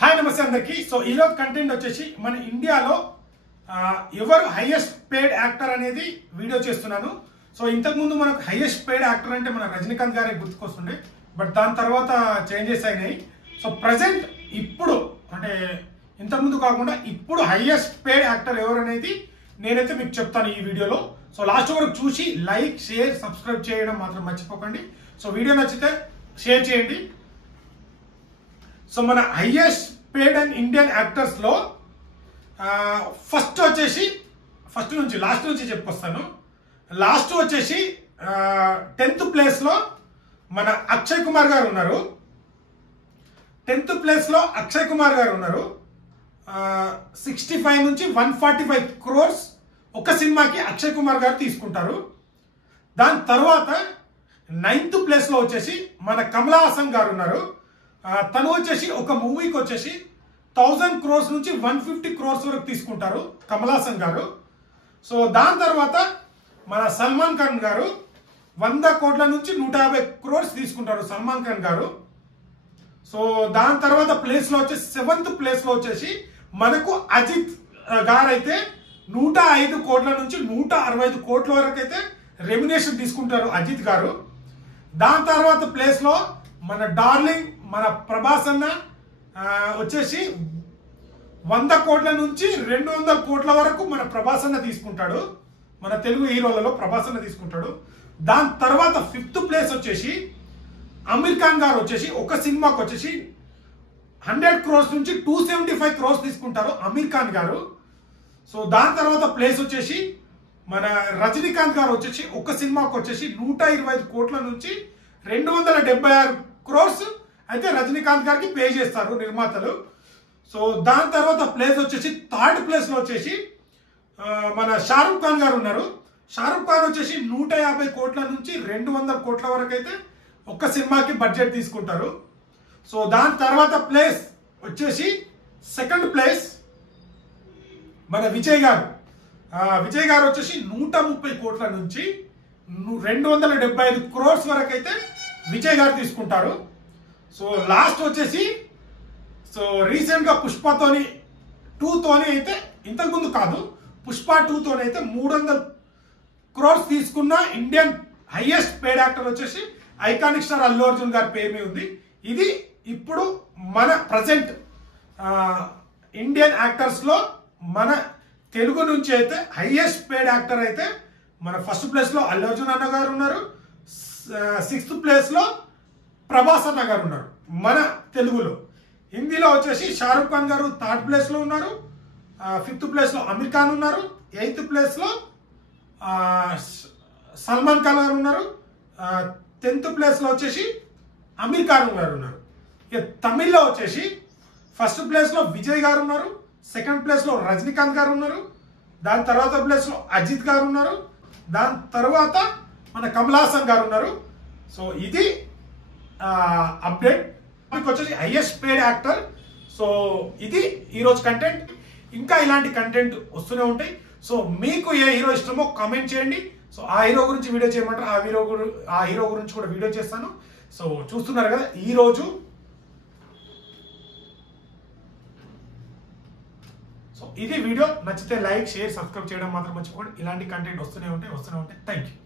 Hi నమస్తే అందరికీ. So ఈరోజు కంటెంట్ వచ్చేసి మన ఇండియాలో ఎవరు హైయెస్ట్ పేడ్ యాక్టర్ అనేది వీడియో చేస్తున్నాను. సో ఇంతకుముందు మనకు హైయెస్ట్ పేడ్ యాక్టర్ అంటే మన రజనీకాంత్ గారే గుర్తుకొస్తుండే, బట్ దాని తర్వాత చేంజెస్ అయినాయి. సో ప్రజెంట్ ఇప్పుడు అంటే ఇంతకుముందు కాకుండా ఇప్పుడు హైయెస్ట్ పేడ్ యాక్టర్ ఎవరు అనేది నేనైతే మీకు చెప్తాను ఈ వీడియోలో. సో లాస్ట్ వరకు చూసి లైక్, షేర్, సబ్స్క్రైబ్ చేయడం మాత్రం మర్చిపోకండి. సో వీడియో నచ్చితే షేర్ చేయండి. సో మన highest paid and Indian actors లో ఫస్ట్ వచ్చేసి లాస్ట్ నుంచి చెప్పుకొస్తాను. లాస్ట్ వచ్చేసి 10th ప్లేస్ లో మన అక్షయ్ కుమార్ గారు ఉన్నారు. 10th ప్లేస్ లో అక్షయ్ కుమార్ గారు ఉన్నారు. 65 నుంచి 145 crores ఒక సినిమాకి అక్షయ్ కుమార్ గారు తీసుకుంటారు. దాని తర్వాత 9th ప్లేస్ లో వచ్చేసి మన కమలా హాసన్ గారు ఉన్నారు. తను వచ్చేసి ఒక మూవీకి వచ్చేసి 1000 crores నుంచి 150 crores వరకు తీసుకుంటారు కమల్ హాసన్ గారు. సో దాని తర్వాత మన సల్మాన్ ఖాన్ గారు 100 కోట్ల నుంచి 150 crores తీసుకుంటారు సల్మాన్ ఖాన్ గారు. సో దాని తర్వాత ప్లేస్ లో వచ్చేసి 7th ప్లేస్ లో వచ్చేసి మనకు అజిత్ గారు అయితే 105 కోట్ల నుంచి 165 కోట్ల వరకు అయితే రెమ్యునేషన్ తీసుకుంటారు అజిత్ గారు. దాని తర్వాత ప్లేస్ లో మన డార్లింగ్ మన ప్రభాస్ అన్న వచ్చేసి 100 కోట్ల నుంచి 200 కోట్ల వరకు మన ప్రభాస్ అన్న తీసుకుంటాడు. మన తెలుగు హీరోలలో ప్రభాస్ అన్న తీసుకుంటాడు. దాని తర్వాత 5th ప్లేస్ వచ్చేసి అమీర్ ఖాన్ గారు వచ్చేసి ఒక సినిమాకి వచ్చేసి 100 crores నుంచి 275 crores తీసుకుంటారు అమీర్ ఖాన్ గారు. సో దాని తర్వాత ప్లేస్ వచ్చేసి మన రజనీకాంత్ గారు వచ్చేసి ఒక సినిమాకి వచ్చేసి 125 కోట్ల నుంచి 276 crores అయితే రజనీకాంత్ గారికి పే చేస్తారు నిర్మాతలు. సో దాని తర్వాత ప్లేస్ వచ్చేసి 3rd ప్లేస్ లో వచ్చేసి మన షారుఖ్ ఖాన్ గారు ఉన్నారు. షారుఖ్ ఖాన్ వచ్చేసి 150 కోట్ల నుంచి 200 కోట్ల వరకు అయితే ఒక్క సినిమాకి బడ్జెట్ తీసుకుంటారు. సో దాని తర్వాత ప్లేస్ వచ్చేసి 2nd ప్లేస్ మన విజయ్ గారు. విజయ్ గారు వచ్చేసి 130 కోట్ల నుంచి 275 crores వరకు అయితే విజయ్ గారు తీసుకుంటారు. సో లాస్ట్ వచ్చేసి సో రీసెంట్ గా పుష్ప 2 అయితే ఇంతకుముందు కాదు, పుష్ప 2 అయితే 300 crores తీసుకున్న ఇండియన్ హైయెస్ట్ పేడ్ యాక్టర్ వచ్చేసి ఐకానిక్ స్టార్ అల్లు అర్జున్ గారి పేరు మీద ఉంది. ఇది ఇప్పుడు మన ప్రజెంట్ ఇండియన్ యాక్టర్స్ లో మన తెలుగు నుంచి అయితే హైయెస్ట్ పేడ్ యాక్టర్ అయితే మన 1st ప్లేస్ లో అల్లు అర్జున్ అన్న గారు ఉన్నారు. 6th ప్లేస్ లో ప్రభాస్ అన్న గారు ఉన్నారు మన తెలుగులో. హిందీలో వచ్చేసి షారుఖ్ ఖాన్ గారు 3rd ప్లేస్ లో ఉన్నారు. 5th ప్లేస్ లో అమీర్ ఖాన్ ఉన్నారు. 8th ప్లేస్ లో సల్మాన్ ఖాన్ గారు ఉన్నారు. 10th ప్లేస్ లో వచ్చేసి అమీర్ ఖాన్ గారు ఉన్నారు. ఇక తమిళ్లో వచ్చేసి 1st ప్లేస్ లో విజయ్ గారు ఉన్నారు. 2nd ప్లేస్ లో రజనీకాంత్ గారు ఉన్నారు. దాని తర్వాత ప్లేస్ లో అజిత్ గారు ఉన్నారు. దాని తర్వాత మన కమల్ హాసన్ గారు ఉన్నారు. సో ఇది అప్డేట్ వచ్చేసి హైయెస్ట్ పేడ్ యాక్టర్. సో ఇది ఈరోజు కంటెంట్. ఇంకా ఇలాంటి కంటెంట్ వస్తూనే ఉంటాయి. సో మీకు ఏ హీరో ఇష్టమో కామెంట్ చేయండి. సో ఆ హీరో గురించి వీడియో చేయమంటారు, ఆ హీరో గురించి కూడా వీడియో చేస్తాను. సో చూస్తున్నారు కదా ఈరోజు. సో ఇది వీడియో. నచ్చితే లైక్, షేర్, సబ్స్క్రైబ్ చేయడం మాత్రం మర్చిపోండి. ఇలాంటి కంటెంట్ వస్తూనే ఉంటాయి. Thank you.